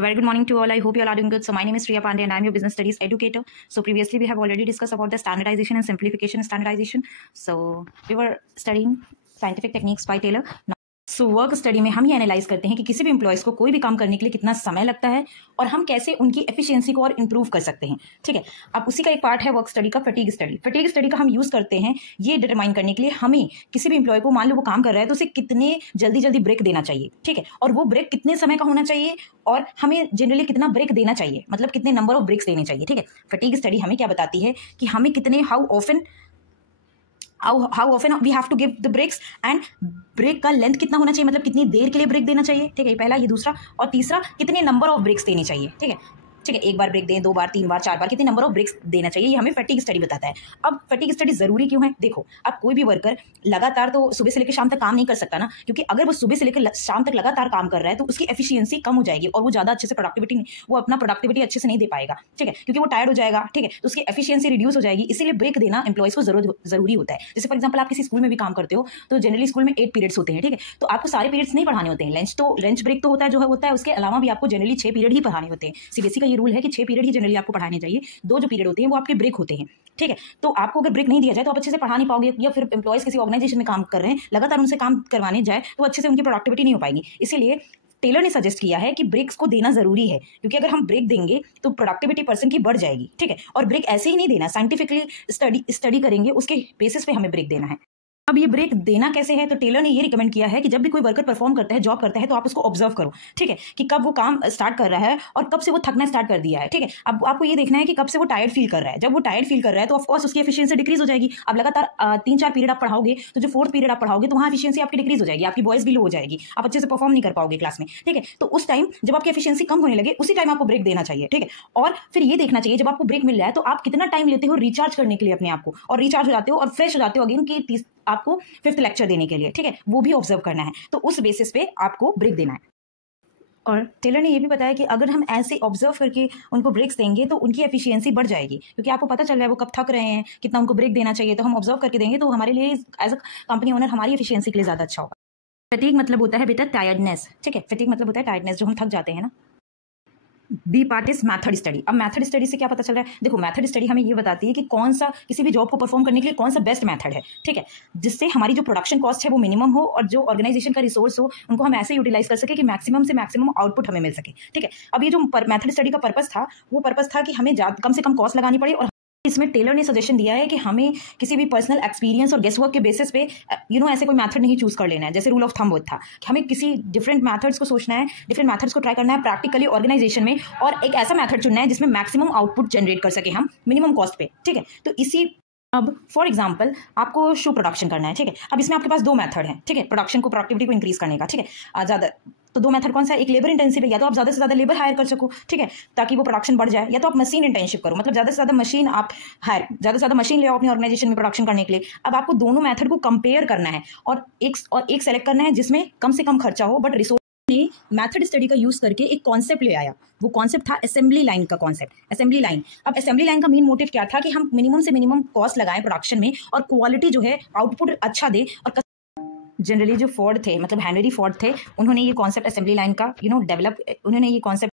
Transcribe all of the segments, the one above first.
A very good morning to all. I hope you all are doing good. So my name is Shriya Pandey and I am your business studies educator. So previously we have already discussed about the standardization and simplification standardization. So we were studying scientific techniques by Taylor. So work study में हम ये analyse करते हैं कि किसी भी employees को कोई भी काम करने के लिए कितना समय लगता है और हम कैसे उनकी एफिशिएंसी को और इंप्रूव कर सकते हैं। ठीक है, अब उसी का एक पार्ट है वर्क स्टडी का फटीग स्टडी। फटीग स्टडी का हम यूज़ करते हैं ये डिटरमाइन करने के लिए हमें किसी भी एम्प्लॉय को, मान लो वो काम कर रहा है तो उसे कितने जल्दी जल्दी ब्रेक देना चाहिए। ठीक है, और वो ब्रेक कितने समय का होना चाहिए और हमें जनरली कितना ब्रेक देना चाहिए, मतलब कितने नंबर ऑफ ब्रेक्स देने चाहिए। ठीक है, फटीग स्टडी हमें क्या बताती है कि हमें कितने how often we have to give the breaks and break का लेंथ कितना होना चाहिए, मतलब कितनी देर के लिए ब्रेक देना चाहिए। ठीक है, पहला ये, दूसरा और तीसरा कितने नंबर ऑफ ब्रेक्स देने चाहिए। ठीक है, एक बार ब्रेक दें, 2 बार, 3 बार, 4 बार, कितने नंबर ऑफ ब्रेक्स देना चाहिए, ये हमें फटीग स्टडी बताता है। अब फटीग स्टडी जरूरी क्यों है? देखो, अब कोई भी वर्कर लगातार तो सुबह से लेकर शाम तक काम नहीं कर सकता ना, क्योंकि अगर वो सुबह से लेकर शाम तक लगातार काम कर रहा है तो उसकी एफिशिएंसी कम हो जाएगी और वो ज्यादा अच्छे से अपना प्रोडक्टिविटी अच्छे से नहीं दे पाएगा। ठीक है, क्योंकि वो टायर्ड हो जाएगा। ठीक है, तो उसकी एफिशिएंसी रिड्यूस हो जाएगी, इसीलिए ब्रेक देना एम्प्लॉइज को जरूरी होता है। जैसे फॉर एग्जाम्पल आप किसी स्कूल में भी काम करते हो तो जनरली स्कूल में 8 पीरियड्स होते हैं। ठीक है, तो आपको सारे पीरियड्स नहीं पढ़ाने होते हैं। लंच ब्रेक तो होता है, जो होता है, उसके अलावा भी आपको जनरली 6 पीरियड ही पढ़ाने होते हैं। सीबीएसई का ये रूल है कि 6 पीरियड जनरली आपको पढ़ाने चाहिए, 2 जो पीरियड होते हैं वो आपके ब्रेक होते हैं। ठीक है, तो आपको अगर ब्रेक नहीं दिया जाए तो आप अच्छे से पढ़ा नहीं पाओगे, या फिर एम्प्लॉइज किसी ऑर्गेनाइजेशन में काम कर रहे हैं, लगातार उनसे काम करवाने जाए तो अच्छे से उनकी प्रोडक्टिविटी नहीं हो पाएगी। इसीलिए टेलर ने सजेस्ट किया है कि ब्रेक्स को देना जरूरी है, क्योंकि अगर हम ब्रेक देंगे तो प्रोडक्टिविटी पर्सन की बढ़ जाएगी। ठीक है, और ब्रेक ऐसे ही नहीं देना, साइंटिफिकली स्टडी करेंगे, उसके बेसिस पे हमें ब्रेक देना है। अब ये ब्रेक देना कैसे है, तो टेलर ने ये रिकमेंड किया है कि जब भी कोई वर्कर परफॉर्म करता है, जॉब करता है, तो आप उसको ऑब्जर्व करो। ठीक है, कि कब वो काम स्टार्ट कर रहा है और कब से वो थकना स्टार्ट कर दिया है। ठीक है, अब आपको ये देखना है कि कब से वो टायर्ड फील कर रहा है। जब वो टायर्ड फील कर रहा है तो ऑफकोर्स उसकी एफिशिएंसी डिक्रीज हो जाएगी। अब लगातार 3-4 पीरियड आप पढ़ाओगे तो जो 4th पीरियड आप पढ़ाओगे तो वहाँ एफिशिएंसी आपकी डिक्रीज हो जाएगी, आपकी वॉइस भी लो हो जाएगी, आप अच्छे से परफॉर्म नहीं कर पाओगे क्लास में। ठीक है, तो उस टाइम जब आपकी एफिशिएंसी कम होने लगे उसी टाइम आपको ब्रेक देना चाहिए। ठीक है, और फिर ये देखना चाहिए जब आपको ब्रेक मिल रहा है तो आप कितना टाइम लेते हो रिचार्ज करने के लिए अपने आप को, और रिचार्ज हो जाते हो और फ्रेश हो जाते हो अगेन कि आपको 5th लेक्चर देने के लिए। ठीक है, वो भी ऑब्जर्व करना है, तो उस बेसिस पे आपको ब्रेक देना है। और टेलर ने ये भी बताया कि अगर हम ऐसे ऑब्जर्व करके उनको ब्रेक्स देंगे तो उनकी एफिशिएंसी बढ़ जाएगी, क्योंकि आपको पता चल रहा है वो कब थक रहे हैं, कितना उनको ब्रेक देना चाहिए, तो हम ऑब्जर्व करके देंगे तो हमारे लिए एज अ कंपनी ओनर हमारी एफिशिएंसी के लिए ज्यादा अच्छा होगा। फटीग मतलब होता है बेटा टायर्डनेस। ठीक है, फटीग मतलब होता है टायर्डनेस, जो हम थक जाते हैं ना। B part is method study. अब मैथड स्टडी से क्या पता चल रहा है? देखो, मैथड स्टडी हमें ये बताती है कि कौन सा किसी भी जॉब को परफॉर्म करने के लिए कौन सा बेस्ट मैथड है। ठीक है, जिससे हमारी जो प्रोडक्शन कॉस्ट है वो मिनिमम हो और जो ऑर्गेनाइजेशन का रिसोर्स हो उनको हम ऐसे यूटिलाइज कर सके कि मैक्सिमम से मैक्सिमम आउटपुट हमें मिल सके। ठीक है, अब ये जो मैथड स्टडी का पर्पस था वो पर्पस था कि हमें कम से कम कॉस्ट लगानी पड़े, और इसमें टेलर ने सजेशन दिया है कि हमें किसी भी पर्सनल एक्सपीरियंस और गेसवर्क के बेसिस पे ऐसे कोई मेथड नहीं चूज कर लेना है। जैसे रूल ऑफ थंब था कि हमें किसी डिफरेंट मेथड्स को सोचना है, डिफरेंट मेथड्स को ट्राई करना है प्रैक्टिकली ऑर्गेनाइजेशन में, और एक ऐसा मेथड चुनना है जिसमें मैक्सिमम आउटपुट जनरेट कर सके हम मिनिमम कॉस्ट पे। ठीक है, तो अब फॉर एग्जाम्पल आपको शू प्रोडक्शन करना है। ठीक है, अब इसमें आपके पास 2 मेथड हैं। ठीक है, प्रोडक्टिविटी को इंक्रीज करने का। ठीक है, ज्यादा तो 2 मेथड कौन सा है? एक लेबर इंटेंसिव है, या तो आप ज्यादा से ज्यादा लेबर हायर कर सको, ठीक है, ताकि वो प्रोडक्शन बढ़ जाए, या तो आप मशीन इंटेंसिव करो, मतलब ज्यादा से ज्यादा मशीन आप ज्यादा से ज्यादा मशीन ले आओ अपनी ऑर्गेनाइजेशन में प्रोडक्शन करने के लिए। अब आपको दोनों मेथड को कंपेयर करना है और एक सेलेक्ट करना है जिसमें कम से कम खर्चा हो बट रिसोर्स। ने मैथड स्टडी का यूज करके एक कॉन्सेप्ट ले आया, वो कॉन्सेप्ट था असेंबली लाइन का कॉन्सेप्ट। असेंबली लाइन, अब असेंबली लाइन का मेन मोटिव क्या था कि हम मिनिमम से मिनिमम कॉस्ट लगाएं प्रोडक्शन में और क्वालिटी जो है आउटपुट अच्छा दे। और जनरली जो फोर्ड थे, मतलब हेनरी फोर्ड थे, उन्होंने ये कॉन्सेप्ट असेंबली लाइन का डेवलप, उन्होंने ये concept.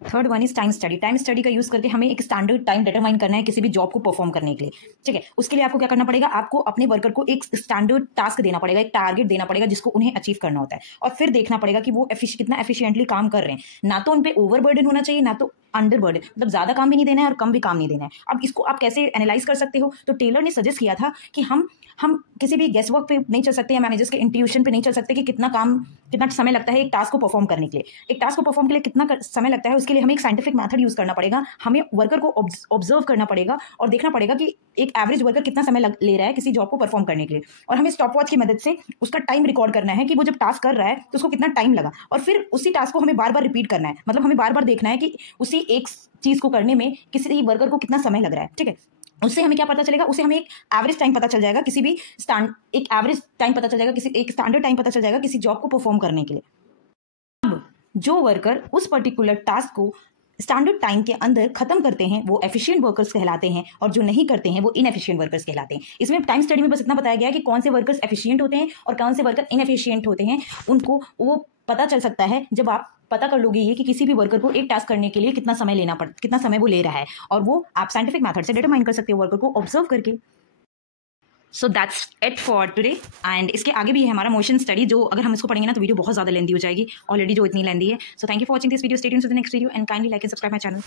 Third one is time study. Time study का यूज करके हमें एक स्टैंडर्ड टाइम डिटरमाइन करना है किसी भी जॉब को परफॉर्म करने के लिए। ठीक है, उसके लिए आपको क्या करना पड़ेगा? आपको अपने वर्कर को एक स्टैंडर्ड टास्क देना पड़ेगा, एक टारगेट देना पड़ेगा जिसको उन्हें अचीव करना होता है, और फिर देखना पड़ेगा कि वो कितना एफिशिएंटली काम कर रहे हैं। ना तो उन पे ओवर बर्डन होना चाहिए, ना तो अंडर बर्डन, मतलब ज्यादा काम भी नहीं देना है और कम भी काम नहीं देना है। अब इसको आप कैसे एनालाइज कर सकते हो? तो टेलर ने सजेस्ट किया था कि हम किसी भी गेस वर्क पे नहीं चल सकते या मैनेजर्स के इंट्यूशन पे नहीं चल सकते कि कितना समय लगता है एक टास्क को परफॉर्म करने के लिए। एक टास्क को परफॉर्म के लिए कितना समय लगता है, उसके लिए हमें एक साइंटिफिक मेथड यूज करना पड़ेगा। हमें वर्कर को ऑब्जर्व करना पड़ेगा और देखना पड़ेगा कि एक एवरेज वर्कर कितना समय ले रहा है किसी जॉब को परफॉर्म करने के लिए, और हमें स्टॉप वॉच की मदद से उसका टाइम रिकॉर्ड करना है कि वो जब टास्क कर रहा है तो उसको कितना टाइम लगा, और फिर उसी टास्क को हमें बार बार रिपीट करना है। मतलब हमें बार बार देखना है कि उसी एक चीज को करने में किसी वर्कर को कितना समय लग रहा है। ठीक है, उससे हमें क्या पता चलेगा? उससे हमें एक एवरेज टाइम पता चल जाएगा, एक एवरेज टाइम पता चल जाएगा, एक स्टैंडर्ड टाइम पता चल जाएगा किसी जॉब को परफॉर्म करने के लिए। अब जो वर्कर उस पर्टिकुलर टास्क को स्टैंडर्ड टाइम के अंदर खत्म करते हैं वो एफिशिएंट वर्कर्स कहलाते हैं, और जो नहीं करते हैं वो इनएफिशिएंट वर्कर्स कहलाते हैं। इसमें टाइम स्टडी में बस इतना बताया गया है कि कौन से वर्कर्स एफिशिएंट होते हैं और कौन से वर्कर इनएफिशिएंट होते हैं। उनको वो पता चल सकता है जब आप पता कर लोगे ये कि किसी भी वर्कर को एक टास्क करने के लिए कितना समय वो ले रहा है, और वो आप साइंटिफिक मेथड से डिटरमाइन कर सकते हो वर्कर को ऑब्जर्व करके। So that's it for today. And इसके आगे भी है हमारा मोशन स्टडी, जो अगर हम इसको पढ़ेंगे ना तो वीडियो बहुत ज़्यादा लेंदी हो जाएगी ऑलरेडी, जो इतनी लेंदी है। So thank you for watching this video, stay tuned to the next video and kindly like and subscribe my channel.